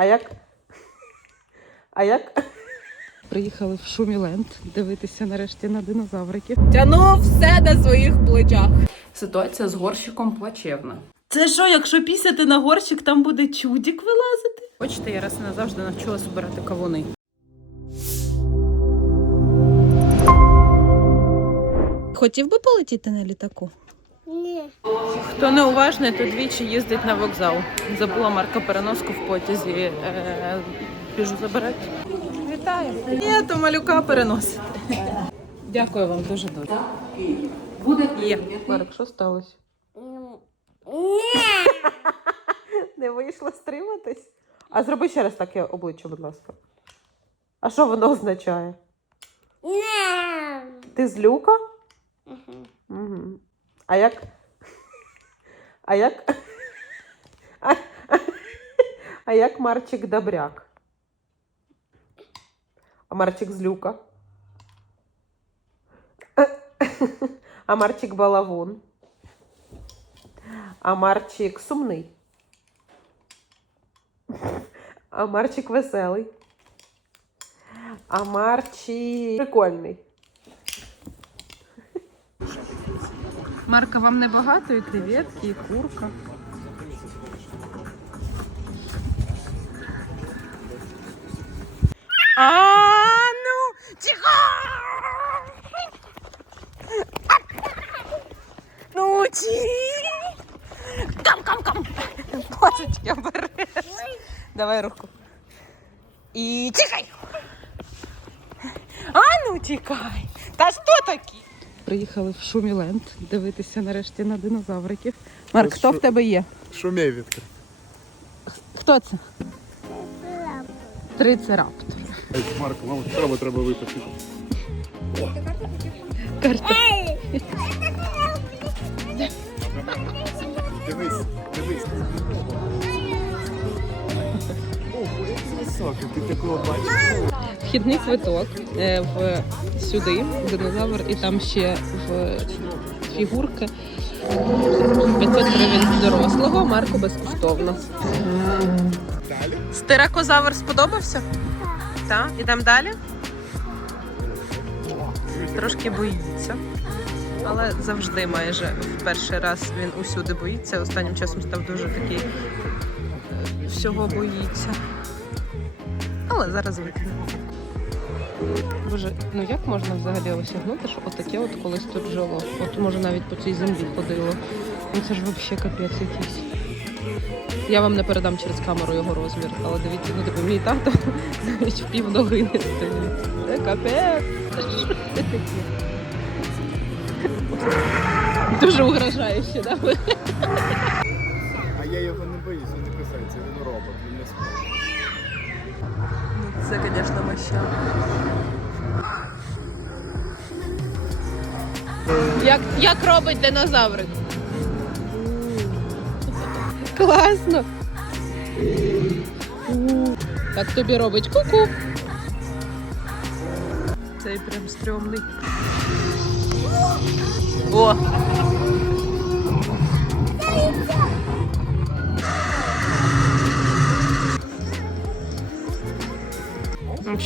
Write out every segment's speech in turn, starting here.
А як? А як? Приїхали в Шуміленд дивитися нарешті на динозавриків. Тяну все на своїх плечах. Ситуація з горщиком плачевна. Це що, якщо пісяти на горщик, там буде чудік вилазити? Хочете, я раз і назавжди навчила збирати кавуни. Хотів би полетіти на літаку? Хто неуважний, то двічі їздить на вокзал. Забула Марка переноску в потязі. Е, біжу забирати. Вітаю. Ні, то малюка переносити. Дякую вам дуже дуже. Буде є. Марк, що сталося? Не вийшло стриматись. А зроби ще раз таке обличчя, будь ласка. А що воно означає? Ти злюка? Угу. А як? А як? А, а як Марчик Добряк? А Марчик Злюка? А Марчик Балавун? А Марчик сумний? А Марчик веселий? А Марчик прикольний? Марка, вам не багато і креветки, і курка. А, ну, тихо! Ну, ті! Кам-кам-кам! Божечки, обереш. Давай руку. І тікай! А ну тікай! Та що такі? Приїхали в Шуміленд дивитися нарешті на динозавриків. Марк, Ось хто що- в тебе є? Шумєвітка. Хто це? Трицераптор. Марк, вам справа треба випити. Карта. Дивись, дивись. Вхідний квиток е, в сюди, в динозавр, і там ще в фігурки. 500 гривень дорослого, Марку безкоштовно. Стиракозавр сподобався? Так, ідемо далі. Трошки боїться. Але завжди майже в перший раз він усюди боїться. Останнім часом став дуже такий е, всього боїться. Але зараз викине. Боже, ну як можна взагалі осягнути, що отаке от колись тут жило? От може навіть по цій землі ходило. Ну це ж взагалі капець якийсь. Я вам не передам через камеру його розмір, але дивіться, ну типу мій тато навіть пів ноги не стоїть. Це капець. Це таке? Дуже угрожающе, да? Це, звісно, моща. Як, як робить динозаврик? Класно. Так тобі робить ку-ку. Цей прям стрьомний.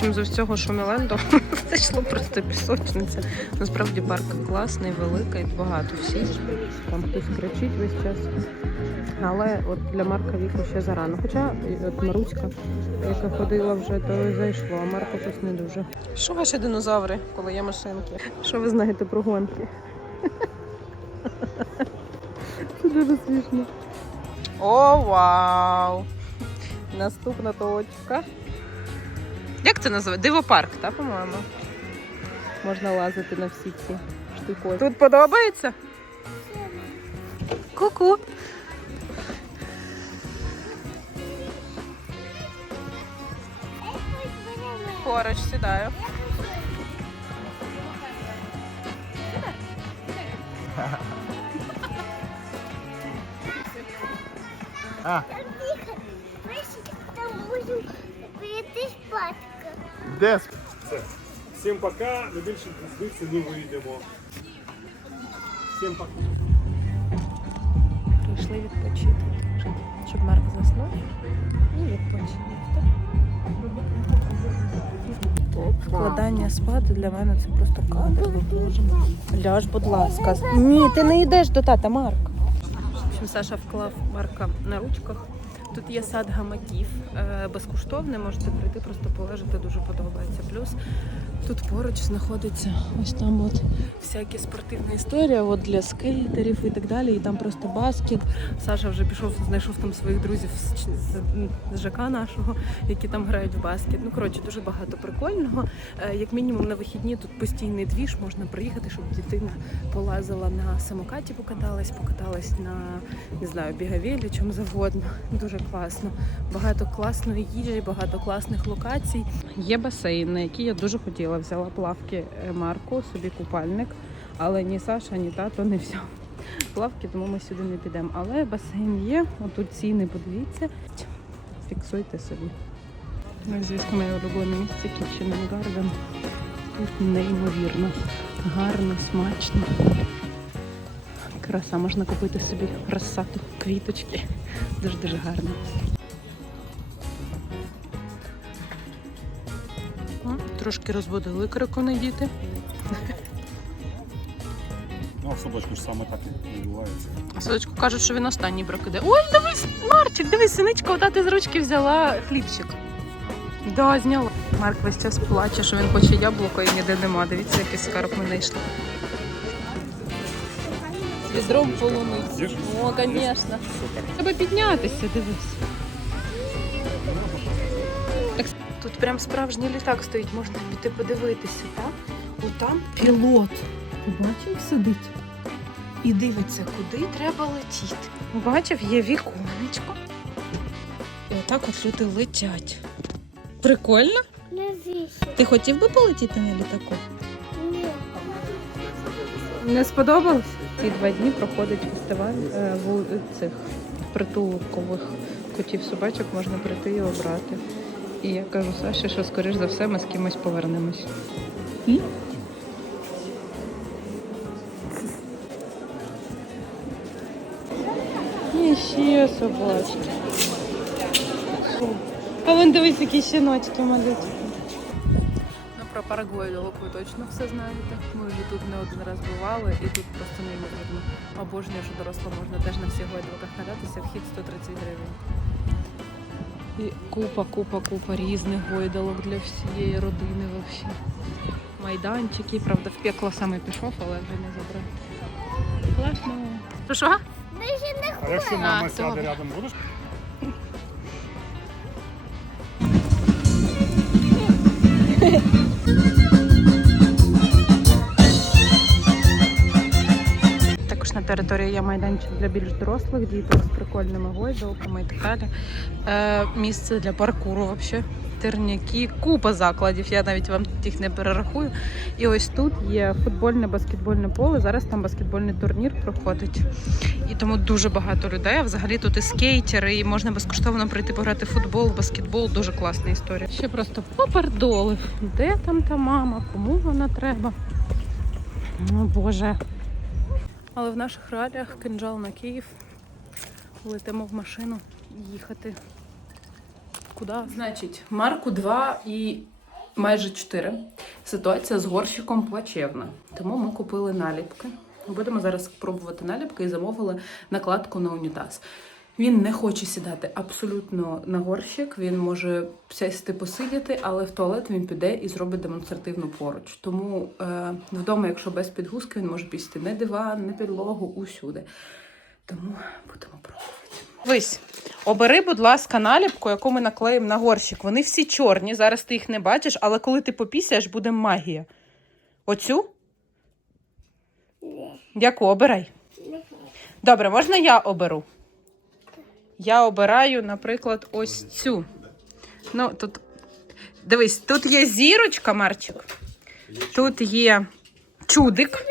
Общем, з всього Шуміленду зайшло просто пісочниця. Насправді парк класний, великий, багато всіх. Там хтось кричить весь час. Але от для Марка віку ще зарано. Хоча от Маруська, яка ходила вже, то зайшло, а Марко щось не дуже. Що ваші динозаври, коли є машинки? Що ви знаєте про гонки? Це дуже смішно. О, вау! Наступна точка. Як це називається? Дивопарк, так, по-моєму? Можна лазити на всі ці штуки. Тут подобається? Ку-ку. Поруч сідаю. А, Там можемо прийти спадка. Де? Все. Всім пока, ми більше звідси не вийдемо. Всім пока. Прийшли відпочити, щоб Марк заснув і відпочити. Вкладання спати для мене це просто кадр. Ляж, будь ласка. Ні, ти не йдеш до тата, Марк. В общем, Саша вклав Марка на ручках. Тут є сад гамаків, е, безкоштовний, можете прийти, просто полежати, дуже подобається. Плюс тут поруч знаходиться ось там от всякі спортивна історія от для скейтерів і так далі. І там просто баскет. Саша вже пішов, знайшов там своїх друзів з, ЖК нашого, які там грають в баскет. Ну коротше, дуже багато прикольного. Е, Як мінімум на вихідні тут постійний двіж, можна приїхати, щоб дитина полазила на самокаті, покаталась, покаталась на не знаю, бігавілі, чому завгодно. Дуже класно. Багато класної їжі, багато класних локацій. Є басейн, на який я дуже хотіла. Взяла плавки е, Марку, собі купальник, але ні Саша, ні тато не взяв плавки, тому ми сюди не підемо. Але басейн є. Отут ціни, подивіться. Фіксуйте собі. Ну, звісно, моє улюблене місце Kitchen Garden. Тут неймовірно. Гарно, смачно. Краса, можна купити собі розсаду, квіточки. Дуже-дуже гарно. Трошки розбудили крикуни діти. Ну, а в садочку ж саме так і відбувається. А Садочку кажуть, що він останній прокиде. Ой, дивись, Марчик, дивись, синичка, ота ти з ручки взяла хлібчик. Да, зняла. Марк весь час плаче, що він хоче яблуко і ніде нема. Дивіться, який скарб ми знайшли. З відром полуниці. Їж? О, звісно. Треба піднятися, дивись. Прям справжній літак стоїть, можна піти подивитися, так? Отам пілот. Бачив, сидить і дивиться, куди треба летіти. Бачив, є віконечко. І отак от люди летять. Прикольно? Ти хотів би полетіти на літаку? Ні. Не сподобалось? Ці два дні проходить фестиваль е, цих притулкових котів собачок, можна прийти і обрати. І я кажу Саші, що скоріш за все ми з кимось повернемось. І? І ще собачки. А вон дивись, які щіночки малюті. Ну, про Парагвайдолок ви точно все знаєте. Ми вже тут не один раз бували, і тут просто неймовірно. Обожнюю, що доросло можна теж на всіх гойдалках надатися, вхід 130 гривень. І купа, купа, купа різних гойдалок для всієї родини взагалі. Майданчики, правда, в пекло саме пішов, але вже не забрав. Класно. Що, Що? Ми ще не А якщо мама сяде рядом, будеш? Території є майданчик для більш дорослих діток з прикольними гойдалками і так далі. Е, місце для паркуру взагалі. Терняки, купа закладів, я навіть вам їх не перерахую. І ось тут є футбольне баскетбольне поле. Зараз там баскетбольний турнір проходить. І тому дуже багато людей. Взагалі тут і скейтери, і можна безкоштовно прийти пограти в футбол, баскетбол. Дуже класна історія. Ще просто попердолив. Де там та мама? Кому вона треба? О Боже. Але в наших реаліях кинджал на Київ. Летимо в машину їхати. Куди? Значить, марку 2 і майже 4. Ситуація з горщиком плачевна. Тому ми купили наліпки. Будемо зараз пробувати наліпки і замовили накладку на унітаз. Він не хоче сідати абсолютно на горщик. Він може сісти посидіти, але в туалет він піде і зробить демонстративну поруч. Тому е, вдома, якщо без підгузки, він може пісти не диван, не підлогу, усюди. Тому будемо пробувати. Вись, обери, будь ласка, наліпку, яку ми наклеїмо на горщик. Вони всі чорні. Зараз ти їх не бачиш, але коли ти попісяєш, буде магія. Оцю? Яку обирай? Добре, можна я оберу? Я обираю, наприклад, ось цю. Ну, тут. Дивись, тут є зірочка, Марчик. Тут є чудик.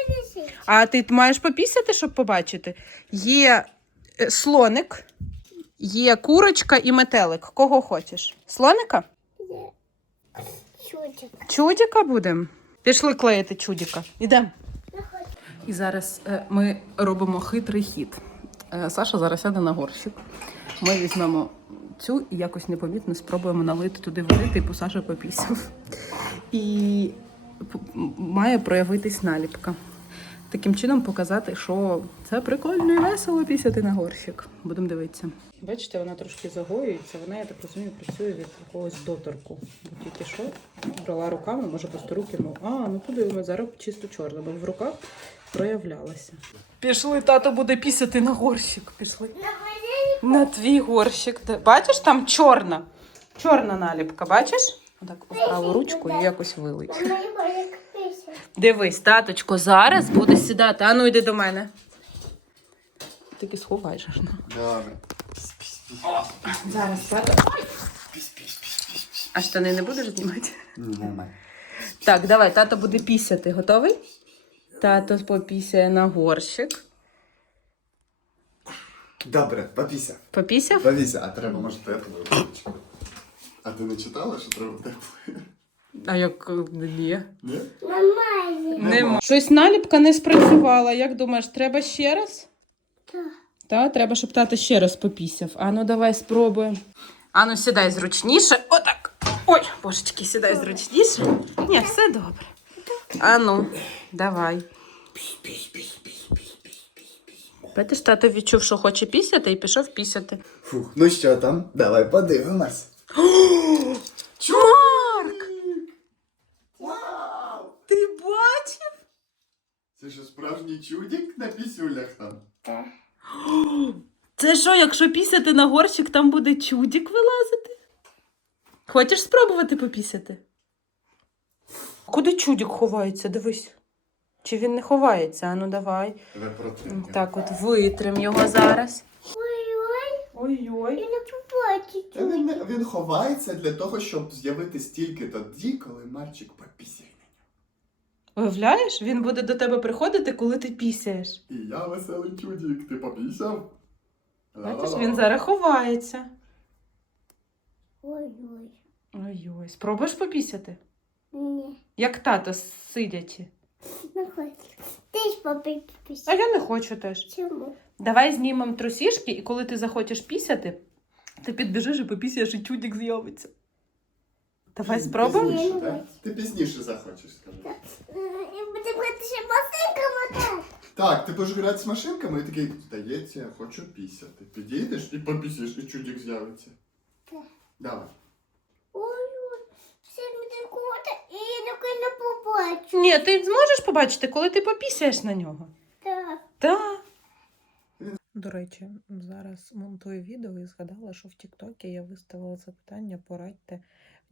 А ти маєш попісяти, щоб побачити. Є е, слоник, є курочка і метелик. Кого хочеш? Слоника? Чудик. Чудіка будемо? Пішли клеїти чудіка. Ідемо. І зараз е, ми робимо хитрий хід. Е, Саша зараз сяде на горщик. Ми візьмемо цю і якось непомітно спробуємо налити туди води, типу Саша попісяв. і має проявитись наліпка. Таким чином показати, що це прикольно і весело пісяти на горщик. Будемо дивитися. Бачите, вона трошки загоюється. Вона, я так розумію, працює від якогось доторку. Бо тільки що брала руками, може просто руки. Ну, а, ну подивимось, зараз чисто чорно, бо в руках проявлялася. Пішли, тато буде пісяти на горщик. Пішли. На твій горщик. Бачиш, там чорна. Чорна наліпка, бачиш? Отак праву ручку і якось вилить. Дивись, таточко зараз буде сідати. А ну йди до мене. Тільки сховаєш. аж, ну. Добре. Зараз тато. А штани не будеш знімати? Ні, нормально. Так, давай, тато буде пісяти. Готовий? Тато попісяє на горщик. Добре, попіся. Попісяв? Попіся, а треба, може, теплою водичкою. А ти не читала, що треба теплою? А як е, ні? Ні? Нормально. Нема. Щось наліпка не спрацювала. Як думаєш, треба ще раз? Так. Та, треба, щоб тато ще раз попісяв. Ану, давай спробуємо. Ану, сідай зручніше. Отак. Ой, божечки, сідай зручніше. Ні, все добре. Ану, давай. Бачиш, тато відчув, що хоче пісяти, і пішов пісяти. Фух, ну що там? Давай подивимось. Марк! Вау! Ти бачив? Це що справжній чудік на пісюлях там? Так. Це що, якщо пісяти на горщик, там буде чудік вилазити? Хочеш спробувати попісяти? Куди чудік ховається? Дивись. Чи він не ховається? Ану, давай. Так, от витрим його зараз. Ой-ой, Ой-ой. я не. Та Він, не- він ховається для того, щоб з'явитись тільки тоді, коли Марчик попісяє. Уявляєш? Він буде до тебе приходити, коли ти пісяєш. І я веселий чудік, ти попісяв? Бачиш, Ла-ла-ла. він зараз ховається. Ой-ой. Ой-ой. Спробуєш попісяти? Ні, Як тато сидячи. не хочу. Ти ж А я не хочу теж. Чому? Давай знімемо трусішки, і коли ти захочеш пісяти, ти підбіжиш і попісяєш, і чудік з'явиться. Давай спробуємо. Пізніше, так? Ти пізніше захочеш, скажи. Я буду грати ще масинками так. Так, ти будеш грати з машинками і такий, здається, я хочу пісяти. Підійдеш і попісяєш, і чудік з'явиться. Так. Давай. Ой-ой. Все буде круто, і не побачу. Ні, ти зможеш побачити, коли ти попісяєш на нього. Так. Так. До речі, зараз монтую відео і згадала, що в Тіктокі я виставила запитання порадьте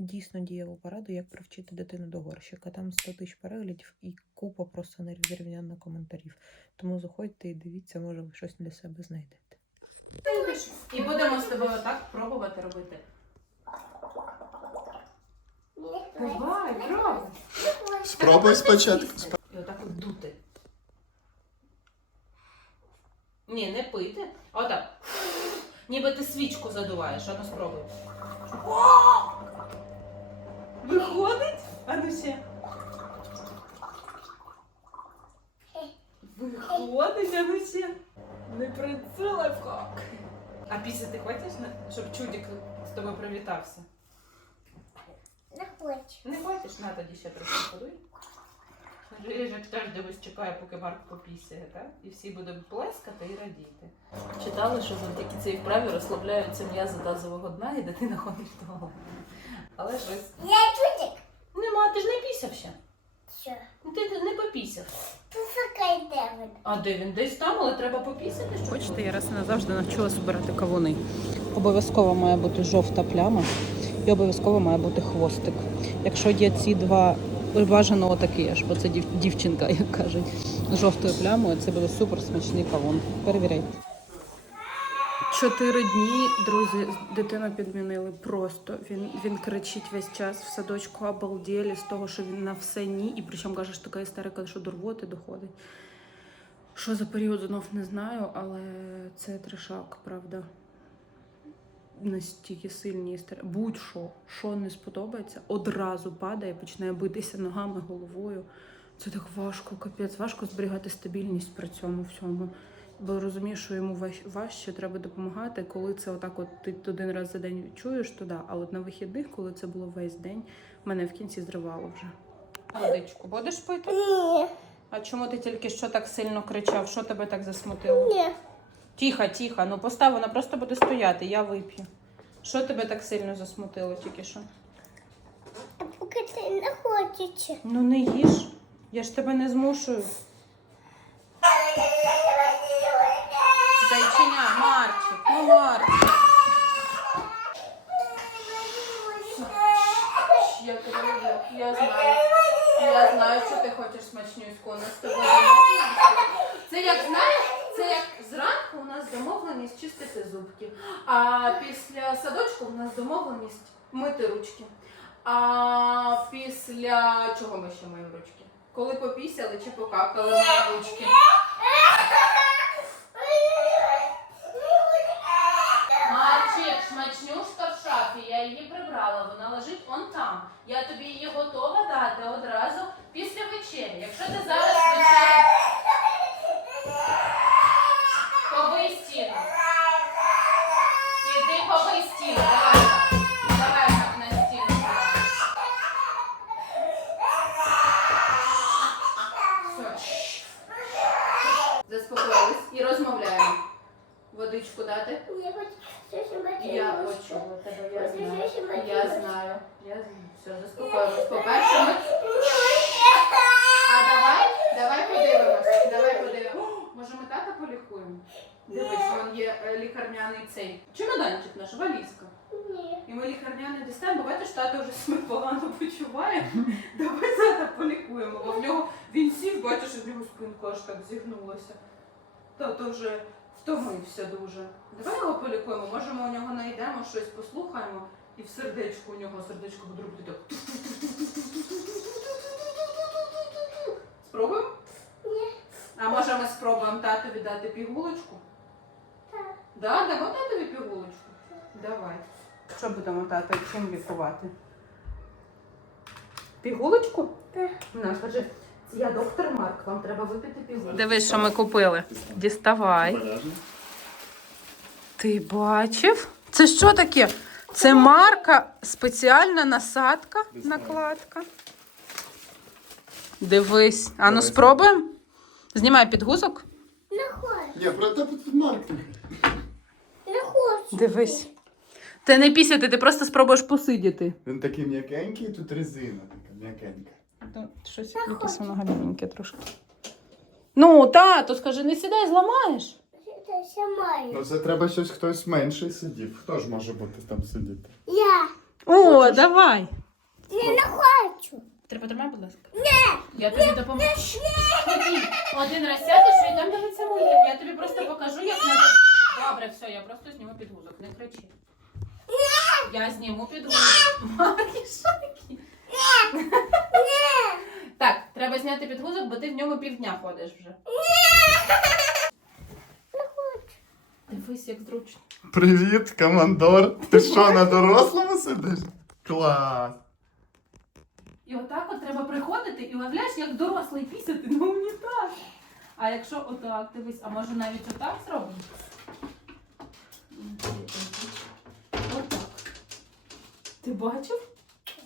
дійсно дієву пораду, як привчити дитину до горщика. Там 100 тисяч переглядів і купа просто нерівняно коментарів. Тому заходьте і дивіться, може ви щось для себе знайдете. І будемо з тобою так пробувати робити. Давай, пробуй. Спробуй спочатку. І отак от дути. Ні, не пити. а Отак. Ніби ти свічку задуваєш, а ну спробуй. О! Виходить? А ну ще. Виходить, а ну ще. Не лайфхак. А після ти хочеш, щоб чудик з тобою привітався? Не хочу. Не хочеш? На тоді ще трохи подуй. Рижик теж дивись, чекає, поки Марк попісяє, так? І всі будуть плескати і радіти. Читали, що завдяки цій вправі розслабляються м'язи тазового дна і дитина ходить в туалет. Але щось. Я чудик. Нема, ти ж не пісяв ще. Що? Ти не попісяв. Посакай де він. А де він? Десь там, але треба попісяти. Хочете, я раз і назавжди навчила збирати кавуни. Обов'язково має бути жовта пляма і обов'язково має бути хвостик. Якщо є ці два, бажано отакий аж, бо це дів- дівчинка, як кажуть, з жовтою плямою, це буде супер смачний кавун. Перевіряйте. Чотири дні, друзі, дитину підмінили просто. Він, він кричить весь час в садочку обалдєлі з того, що він на все ні. І причому каже, що така істерика, що до рвоти доходить. Що за період знов не знаю, але це трешак, правда. Настільки сильні істерики. Будь-що, що не сподобається, одразу падає, починає битися ногами, головою. Це так важко, капець, важко зберігати стабільність при цьому всьому. бо розумієш, що йому важ- важче, треба допомагати. Коли це отак, от ти один раз за день чуєш, то да. А от на вихідних, коли це було весь день, мене в кінці зривало вже. Водичку будеш пити? Ні, А чому ти тільки що так сильно кричав? Що тебе так засмутило? ні. Тихо, тихо, ну постав, вона просто буде стояти, я вип'ю. Що тебе так сильно засмутило тільки що? А поки ти не хочеш. Ну не їж. Я ж тебе не змушую. Зайчиня, Марчик, ну Марчик. Я тебе люблю, я знаю. Я знаю, що ти хочеш смачнюську. У нас з тобою. Це як знаєш, це як зранку у нас домовленість чистити зубки. А після садочку у нас домовленість мити ручки. А після чого ми ще маємо ручки? Коли попісяли чи покакали маємо ручки. Марчик, шмачнюшка в шафі, я її прибрала, вона лежить он там. Я тобі її готова дати одразу після вечері. Якщо ти зараз вечеря... Побий стіну. Іди побий стіну, давай. так. Давай так на стіну. Все. Заспокоїлись і розмовляємо. Водичку дати? Я хочу щось мати. Я почула тебе, я Ось знаю. я ще маю Я ручку. знаю. Я знаю. Все, заспокоїмось. По-перше, ми... А давай, давай подивимось. Давай подивимось. О, Може ми тата полікуємо? Дивись, вон є е, лікарняний цей. Чемоданчик наш, валізка. Ні. І ми лікарняний дістаємо, бо бачиш, тато вже себе погано почуває. Давай тата полікуємо, бо в нього він сів, бачиш, спинка аж так зігнулася. Тато вже втомився дуже. Давай його полікуємо, може ми у нього знайдемо щось, послухаємо, і в сердечку у нього сердечко буде робити так. Спробуємо? Ні. А може ми спробуємо татові дати пігулочку? Так. Да, дамо татові пігулочку? Давай. Що будемо тато чим лікувати? Пігулочку? Так. На, кажи, я доктор Марк, вам треба випити пігулочку. Дивись, що ми купили. Діставай. Ти бачив? Це що таке? Це марка, спеціальна насадка, накладка. Дивись. А ну Давай. спробуємо. Знімай підгузок. Не хочу. Ні, про тут Марк. Не хочу. Дивись. Це не пісяти, ти просто спробуєш посидіти. Він такий м'якенький, тут резина така м'якенька. Щось якесь воно галюненьке трошки. Ну, тато, скажи, не сідай, зламаєш. Це ще маю. Ну це треба щось хтось менший сидів. Хто ж може бути там сидіти? Я. О, давай. Я не хочу. Треба тримай, будь ласка. Ні. Я тобі допоможу. Ході. Один раз сядеш і йдемо дивитися мультик. Я тобі просто покажу, як не. Добре, все, я просто зніму підгузок, не кричи. Я зніму підгузок. Маркішаки. Так, треба зняти підгузок, бо ти в ньому півдня ходиш вже. Дивись, як зручно. Привіт, командор. Ти що, на дорослому сидиш? Клас. І отак от треба приходити і уявляєш, як дорослий пісяти на унітаз. А якщо отак, дивись, а може навіть отак зробимо? Отак. Ти бачив?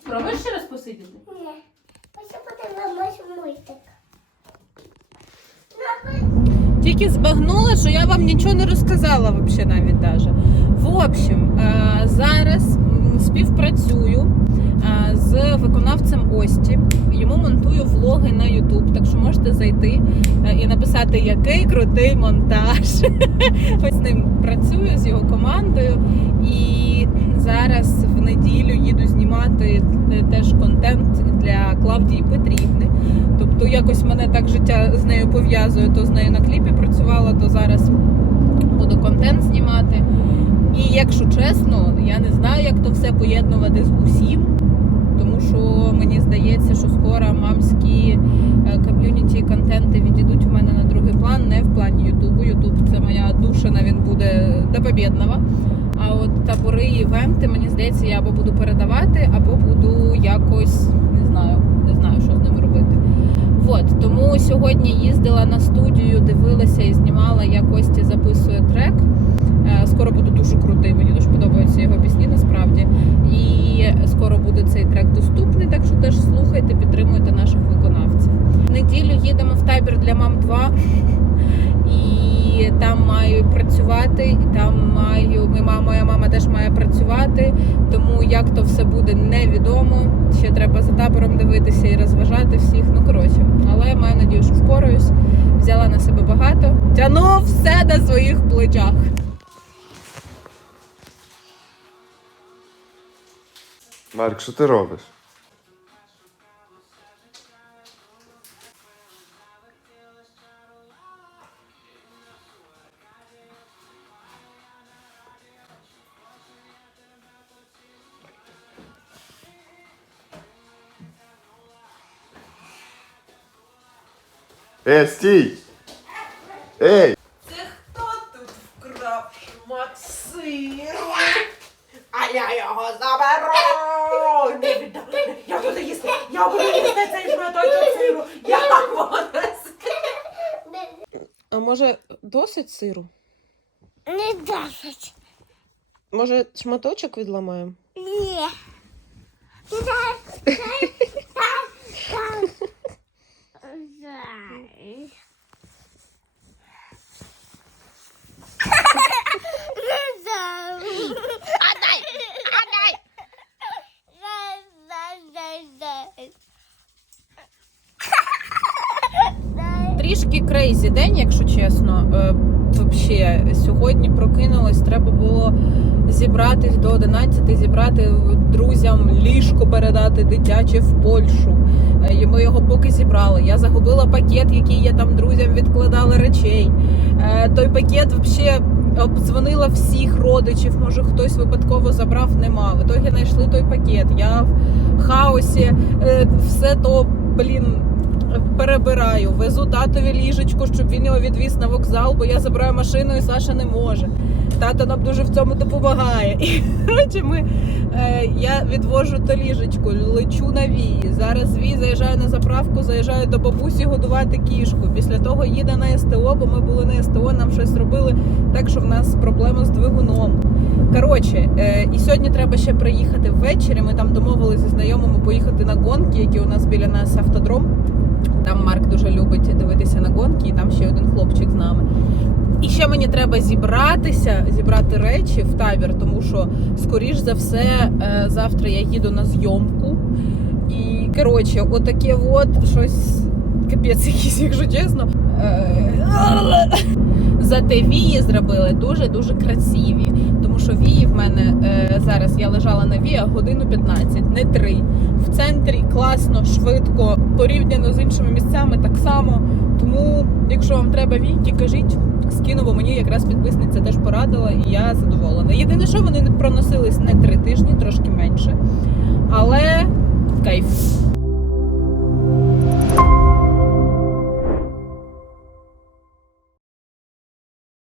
Спробуєш ще раз посидіти? Ні. Тільки збагнула, що я вам нічого не розказала взагалі навіть даже. В общем, е, зараз співпрацюю е, з виконавцем Ості. Йому монтую влоги на YouTube, так що можете зайти е, і написати, який крутий монтаж. Ось з ним працюю з його командою. І зараз в неділю їду знімати е, теж контент для Клавдії Петрівни. Тобто якось мене так життя з нею пов'язує, то з нею на кліпі працювала, то зараз буду контент знімати. І якщо чесно, я не знаю, як то все поєднувати з усім, що мені здається, що скоро мамські е, ком'юніті контенти відійдуть в мене на другий план, не в плані Ютубу. Ютуб це моя душина, він буде до побєдного. А от табори і івенти, мені здається, я або буду передавати, або буду якось не знаю, не знаю, що з ними робити. От тому сьогодні їздила на студію, дивилася і знімала, як Костя записує трек. Е, Скоро буде дуже крутий. Мені дуже подобаються його пісні насправді. І скоро буде цей трек доступний, так що теж слухайте, підтримуйте наших виконавців. В неділю їдемо в табір для мам 2 і там маю працювати, і там маю мама, моя мама теж має працювати. Тому як то все буде невідомо. Ще треба за табором дивитися і розважати всіх. Ну коротше, але маю надію, що впораюсь. Взяла на себе багато, тяну все на своїх плечах. Марк, що ти робиш? Е, стій! Ей! Це хто тут вкрав шмат сиру? А я його заберу! Не віддам! Я буду їсти! Я буду їсти цей шматочок сиру! Я буду А може досить сиру? Не досить. Може шматочок відламаємо? Ні. Отдай, отдай. Трішки крейзі день, якщо чесно. Вообще, сьогодні прокинулась, треба було зібратись до 11, зібрати друзям ліжко передати дитяче в Польщу. Е, Ми його поки зібрали. Я загубила пакет, який я там друзям відкладала речей. Е, Той пакет взагалі обдзвонила всіх родичів. Може хтось випадково забрав, нема. В ітогі знайшли той пакет. Я в хаосі е, все то, блін перебираю, везу татові ліжечко, щоб він його відвіз на вокзал, бо я забираю машину і Саша не може. Тато нам дуже в цьому допомагає. І коротше, ми, е, я відвожу то ліжечко, лечу на вії. Зараз вій заїжджаю на заправку, заїжджаю до бабусі годувати кішку. Після того їде на СТО, бо ми були на СТО, нам щось робили так, що в нас проблема з двигуном. Коротше, е, і сьогодні треба ще приїхати ввечері. Ми там домовилися зі знайомими поїхати на гонки, які у нас біля нас автодром. Там Марк дуже любить дивитися на гонки, і там ще один хлопчик з нами. І ще мені треба зібратися, зібрати речі в табір, тому що, скоріш за все, е, завтра я їду на зйомку. І коротше, отаке от щось капець якийсь, якщо чесно. Е, Зате вії зробили дуже-дуже красиві. Тому що вії в мене е, зараз я лежала на віях годину 15, не 3. В центрі класно, швидко, порівняно з іншими місцями так само. Тому, якщо вам треба війки, кажіть, скину, бо мені якраз підписниця теж порадила, і я задоволена. Єдине, що вони проносились не три тижні, трошки менше. Але кайф.